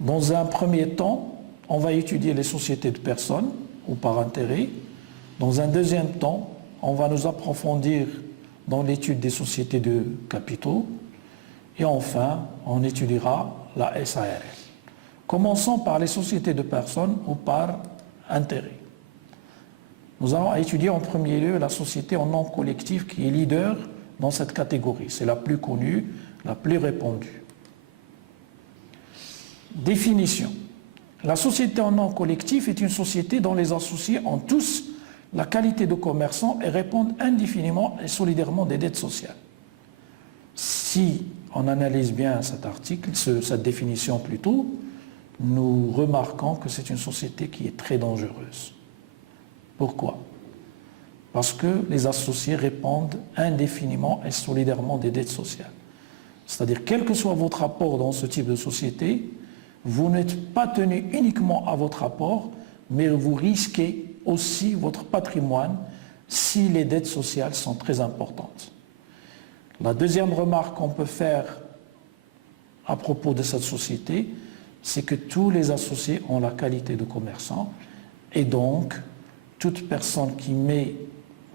Dans un premier temps, on va étudier les sociétés de personnes ou par intérêt. Dans un deuxième temps, on va nous approfondir dans l'étude des sociétés de capitaux. Et enfin, on étudiera la SARL. Commençons par les sociétés de personnes ou par intérêt. Nous allons étudier en premier lieu la société en nom collectif qui est leader dans cette catégorie. C'est la plus connue, la plus répandue. Définition. La société en nom collectif est une société dont les associés ont tous la qualité de commerçants et répondent indéfiniment et solidairement des dettes sociales. Si on analyse bien cet article, cette définition plutôt, nous remarquons que c'est une société qui est très dangereuse. Pourquoi? Parce que les associés répondent indéfiniment et solidairement des dettes sociales. C'est-à-dire, quel que soit votre apport dans ce type de société, vous n'êtes pas tenu uniquement à votre apport, mais vous risquez aussi votre patrimoine si les dettes sociales sont très importantes. La deuxième remarque qu'on peut faire à propos de cette société, c'est que tous les associés ont la qualité de commerçant et donc toute personne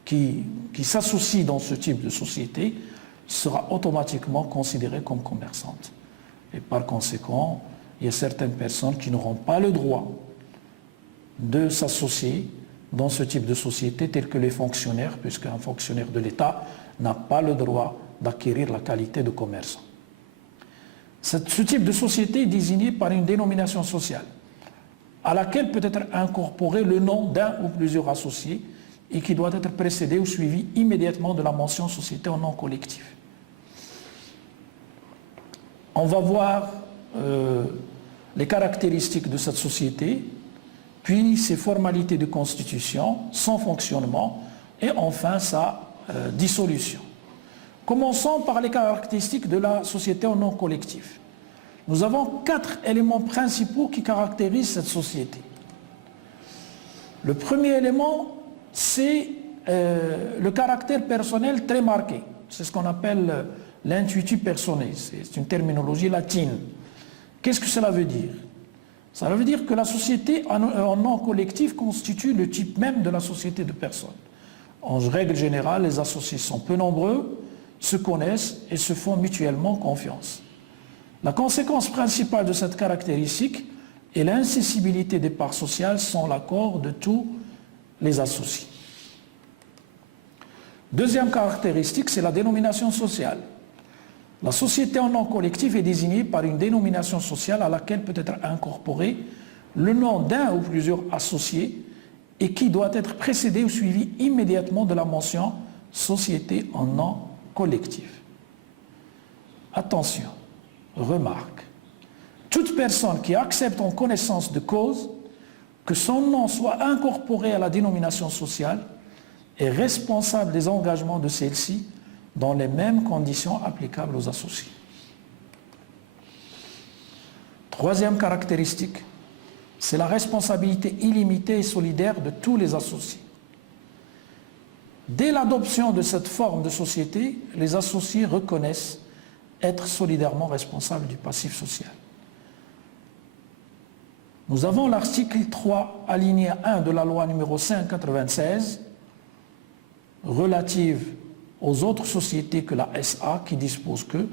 qui s'associe dans ce type de société sera automatiquement considérée comme commerçante. Et par conséquent, il y a certaines personnes qui n'auront pas le droit de s'associer dans ce type de société, tels que les fonctionnaires, puisqu'un fonctionnaire de l'État n'a pas le droit d'acquérir la qualité de commerçant. Ce type de société est désigné par une dénomination sociale à laquelle peut être incorporé le nom d'un ou plusieurs associés et qui doit être précédé ou suivi immédiatement de la mention société en nom collectif. On va voir les caractéristiques de cette société, puis ses formalités de constitution, son fonctionnement et enfin sa dissolution. Commençons par les caractéristiques de la société en nom collectif. Nous avons 4 éléments principaux qui caractérisent cette société. Le premier élément, c'est le caractère personnel très marqué. C'est ce qu'on appelle l'intuitu personae. C'est une terminologie latine. Qu'est-ce que cela veut dire? Ça veut dire que la société en nom collectif constitue le type même de la société de personnes. En règle générale, les associés sont peu nombreux, se connaissent et se font mutuellement confiance. La conséquence principale de cette caractéristique est l'incessibilité des parts sociales sans l'accord de tous les associés. Deuxième caractéristique, c'est la dénomination sociale. La société en nom collectif est désignée par une dénomination sociale à laquelle peut être incorporé le nom d'un ou plusieurs associés et qui doit être précédé ou suivi immédiatement de la mention société en nom collectif. Attention, remarque, toute personne qui accepte en connaissance de cause que son nom soit incorporé à la dénomination sociale est responsable des engagements de celle-ci dans les mêmes conditions applicables aux associés. Troisième caractéristique, c'est la responsabilité illimitée et solidaire de tous les associés. Dès l'adoption de cette forme de société, les associés reconnaissent être solidairement responsables du passif social. Nous avons l'article 3, alinéa 1 de la loi numéro 5/96, relative aux autres sociétés que la SA, qui dispose que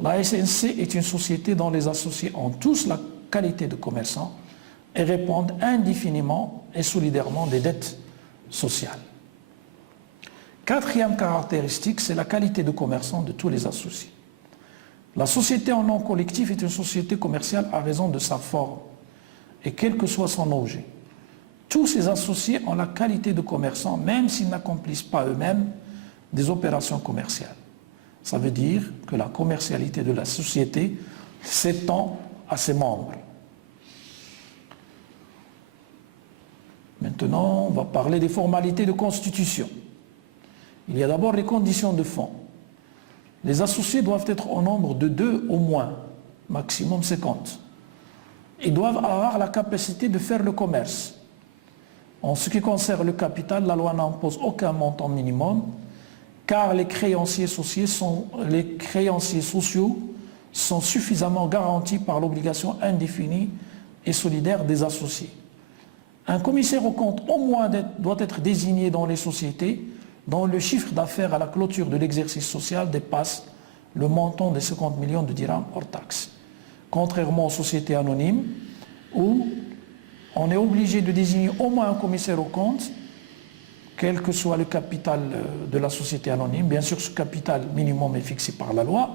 la SNC est une société dont les associés ont tous la qualité de commerçants et répondent indéfiniment et solidairement des dettes sociales. Quatrième caractéristique, c'est la qualité de commerçant de tous les associés. La société en nom collectif est une société commerciale à raison de sa forme et quel que soit son objet. Tous ces associés ont la qualité de commerçant même s'ils n'accomplissent pas eux-mêmes des opérations commerciales. Ça veut dire que la commercialité de la société s'étend à ses membres. Maintenant, on va parler des formalités de constitution. Il y a d'abord les conditions de fond. Les associés doivent être au nombre de 2 au moins, maximum 50. Ils doivent avoir la capacité de faire le commerce. En ce qui concerne le capital, la loi n'impose aucun montant minimum, car les créanciers sociaux sont suffisamment garanties par l'obligation indéfinie et solidaire des associés. Un commissaire aux comptes au moins doit être désigné dans les sociétés dont le chiffre d'affaires à la clôture de l'exercice social dépasse le montant de 50 millions de dirhams hors taxes. Contrairement aux sociétés anonymes où on est obligé de désigner au moins un commissaire aux comptes, quel que soit le capital de la société anonyme. Bien sûr, ce capital minimum est fixé par la loi.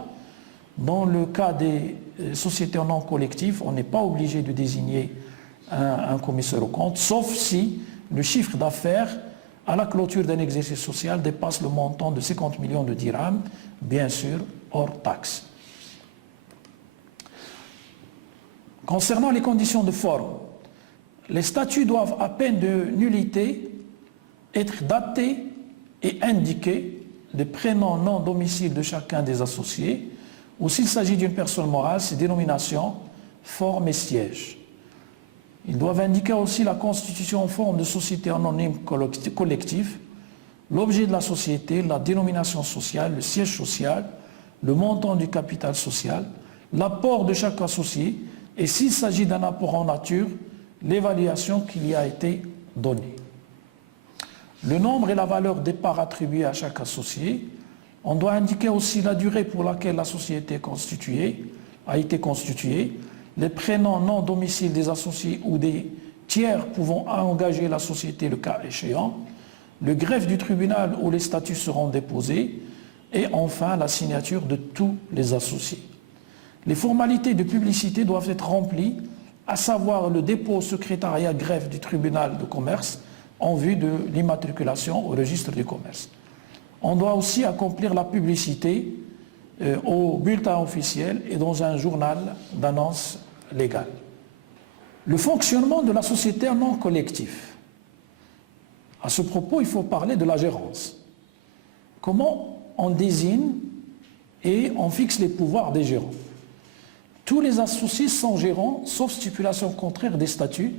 Dans le cas des sociétés non collectives, on n'est pas obligé de désigner un commissaire aux comptes, sauf si le chiffre d'affaires à la clôture d'un exercice social dépasse le montant de 50 millions de dirhams, bien sûr, hors taxes. Concernant les conditions de forme, les statuts doivent, à peine de nullité, être datés et indiquer les prénoms, nom, domicile de chacun des associés, ou s'il s'agit d'une personne morale, ses dénominations, forme et siège. Ils doivent indiquer aussi la constitution en forme de société anonyme collective, l'objet de la société, la dénomination sociale, le siège social, le montant du capital social, l'apport de chaque associé et s'il s'agit d'un apport en nature, l'évaluation qui y a été donnée. Le nombre et la valeur des parts attribuées à chaque associé. On doit indiquer aussi la durée pour laquelle la société a été constituée, les prénoms, nom, domicile des associés ou des tiers pouvant engager la société le cas échéant, le greffe du tribunal où les statuts seront déposés et enfin la signature de tous les associés. Les formalités de publicité doivent être remplies, à savoir le dépôt au secrétariat greffe du tribunal de commerce en vue de l'immatriculation au registre du commerce. On doit aussi accomplir la publicité au bulletin officiel et dans un journal d'annonce légale. Le fonctionnement de la société non collectif. À ce propos, il faut parler de la gérance. Comment on désigne et on fixe les pouvoirs des gérants. Tous les associés sont gérants, sauf stipulation contraire des statuts,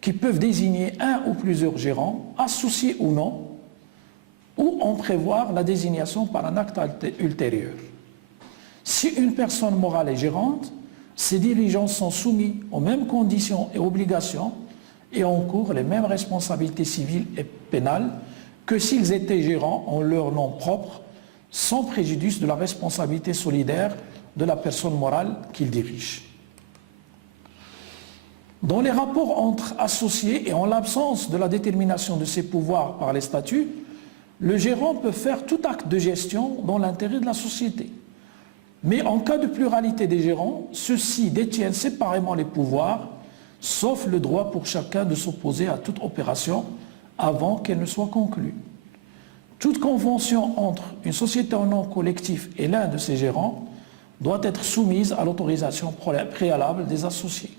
qui peuvent désigner un ou plusieurs gérants, associés ou non, ou en prévoir la désignation par un acte ultérieur. Si une personne morale est gérante, ses dirigeants sont soumis aux mêmes conditions et obligations et encourent les mêmes responsabilités civiles et pénales que s'ils étaient gérants en leur nom propre, sans préjudice de la responsabilité solidaire de la personne morale qu'ils dirigent. Dans les rapports entre associés et en l'absence de la détermination de ses pouvoirs par les statuts, le gérant peut faire tout acte de gestion dans l'intérêt de la société. Mais en cas de pluralité des gérants, ceux-ci détiennent séparément les pouvoirs, sauf le droit pour chacun de s'opposer à toute opération avant qu'elle ne soit conclue. Toute convention entre une société en nom collectif et l'un de ses gérants doit être soumise à l'autorisation préalable des associés.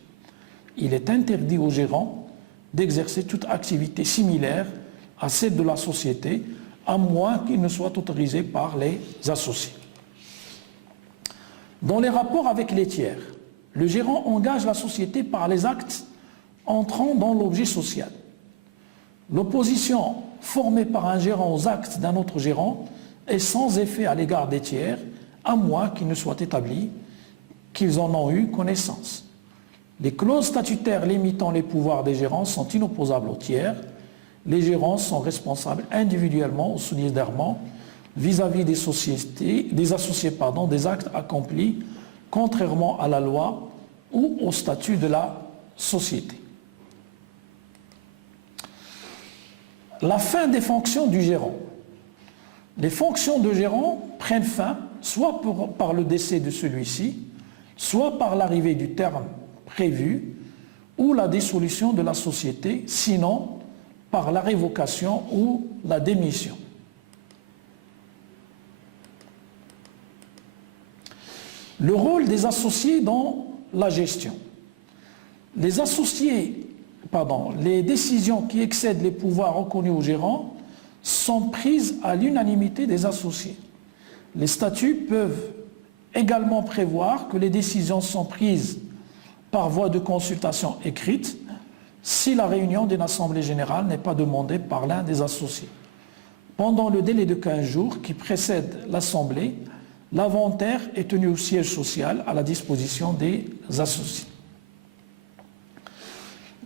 Il est interdit aux gérants d'exercer toute activité similaire à celle de la société, à moins qu'ils ne soient autorisés par les associés. Dans les rapports avec les tiers, le gérant engage la société par les actes entrant dans l'objet social. L'opposition formée par un gérant aux actes d'un autre gérant est sans effet à l'égard des tiers, à moins qu'il ne soit établi qu'ils en ont eu connaissance. Les clauses statutaires limitant les pouvoirs des gérants sont inopposables aux tiers. Les gérants sont responsables individuellement ou solidairement vis-à-vis des associés des actes accomplis contrairement à la loi ou au statut de la société. La fin des fonctions du gérant. Les fonctions de gérant prennent fin soit par le décès de celui-ci, soit par l'arrivée du terme prévu ou la dissolution de la société, sinon par la révocation ou la démission. Le rôle des associés dans la gestion. Les décisions qui excèdent les pouvoirs reconnus aux gérants sont prises à l'unanimité des associés. Les statuts peuvent également prévoir que les décisions sont prises par voie de consultation écrite si la réunion d'une assemblée générale n'est pas demandée par l'un des associés. Pendant le délai de 15 jours qui précède l'assemblée, l'inventaire est tenu au siège social à la disposition des associés.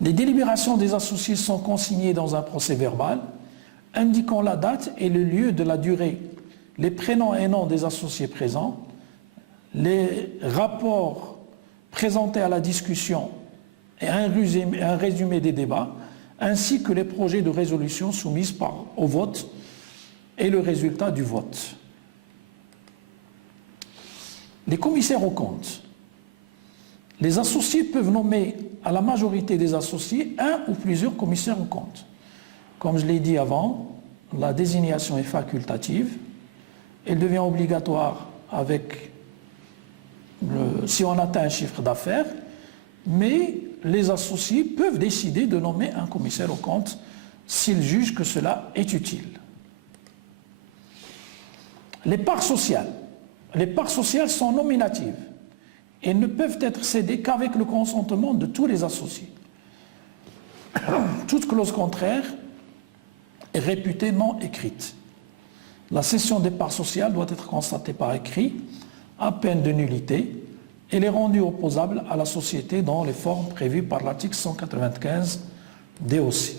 Les délibérations des associés sont consignées dans un procès-verbal indiquant la date et le lieu de la durée, les prénoms et noms des associés présents, les rapports présentés à la discussion et un résumé des débats, ainsi que les projets de résolution soumis au vote et le résultat du vote. Les commissaires aux comptes. Les associés peuvent nommer à la majorité des associés un ou plusieurs commissaires aux comptes. Comme je l'ai dit avant, la désignation est facultative. Elle devient obligatoire si on atteint un chiffre d'affaires, mais les associés peuvent décider de nommer un commissaire aux comptes s'ils jugent que cela est utile. Les parts sociales. Les parts sociales sont nominatives et ne peuvent être cédées qu'avec le consentement de tous les associés. Toute clause contraire est réputée non écrite. La cession des parts sociales doit être constatée par écrit, à peine de nullité. Elle est rendue opposable à la société dans les formes prévues par l'article 195 DOC.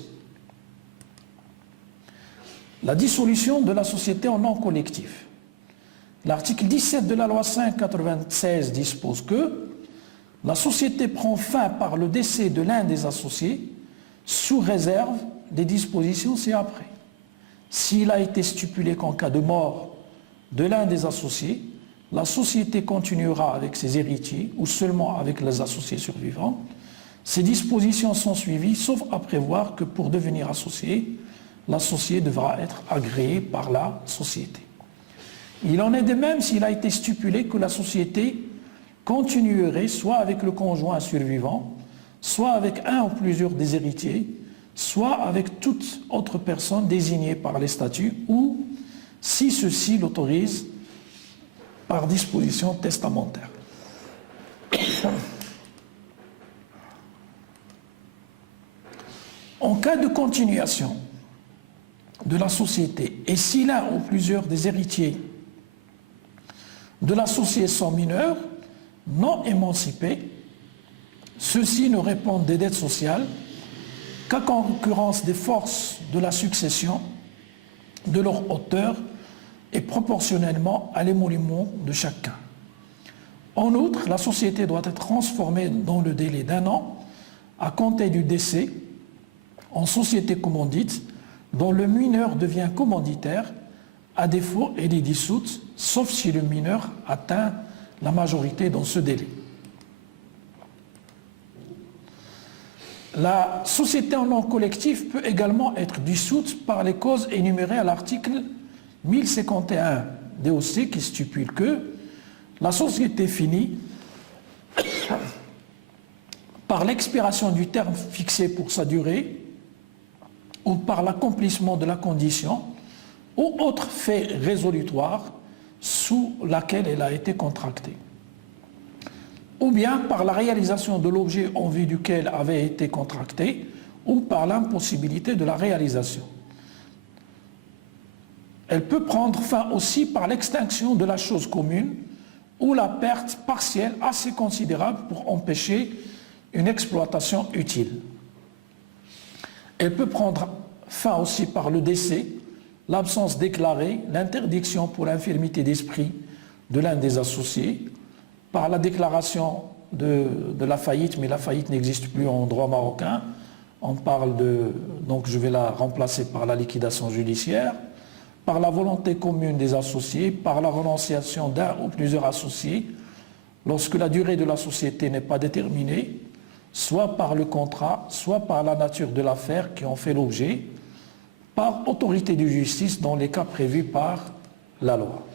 La dissolution de la société en nom collectif. L'article 17 de la loi 5/96 dispose que la société prend fin par le décès de l'un des associés sous réserve des dispositions ci-après. S'il a été stipulé qu'en cas de mort de l'un des associés, la société continuera avec ses héritiers ou seulement avec les associés survivants. Ces dispositions sont suivies, sauf à prévoir que pour devenir associé, l'associé devra être agréé par la société. Il en est de même s'il a été stipulé que la société continuerait soit avec le conjoint survivant, soit avec un ou plusieurs des héritiers, soit avec toute autre personne désignée par les statuts ou, si ceux-ci l'autorisent, par disposition testamentaire. En cas de continuation de la société et si l'un ou plusieurs des héritiers de l'associé sont mineurs, non émancipés, ceux-ci ne répondent des dettes sociales qu'à concurrence des forces de la succession, de leur auteur et proportionnellement à l'émolument de chacun. En outre, la société doit être transformée dans le délai d'1 an à compter du décès en société commandite dont le mineur devient commanditaire. À défaut, elle est dissoute, sauf si le mineur atteint la majorité dans ce délai. La société en nom collectif peut également être dissoute par les causes énumérées à l'article 1051 DOC qui stipule que la société finit par l'expiration du terme fixé pour sa durée ou par l'accomplissement de la condition ou autre fait résolutoire sous laquelle elle a été contractée, ou bien par la réalisation de l'objet en vue duquel avait été contractée, ou par l'impossibilité de la réalisation. Elle peut prendre fin aussi par l'extinction de la chose commune ou la perte partielle assez considérable pour empêcher une exploitation utile. Elle peut prendre fin aussi par le décès, l'absence déclarée, l'interdiction pour infirmité d'esprit de l'un des associés, par la déclaration de la faillite, mais la faillite n'existe plus en droit marocain, on parle donc je vais la remplacer par la liquidation judiciaire, par la volonté commune des associés, par la renonciation d'un ou plusieurs associés, lorsque la durée de la société n'est pas déterminée, soit par le contrat, soit par la nature de l'affaire qui en fait l'objet, par autorité de justice dans les cas prévus par la loi.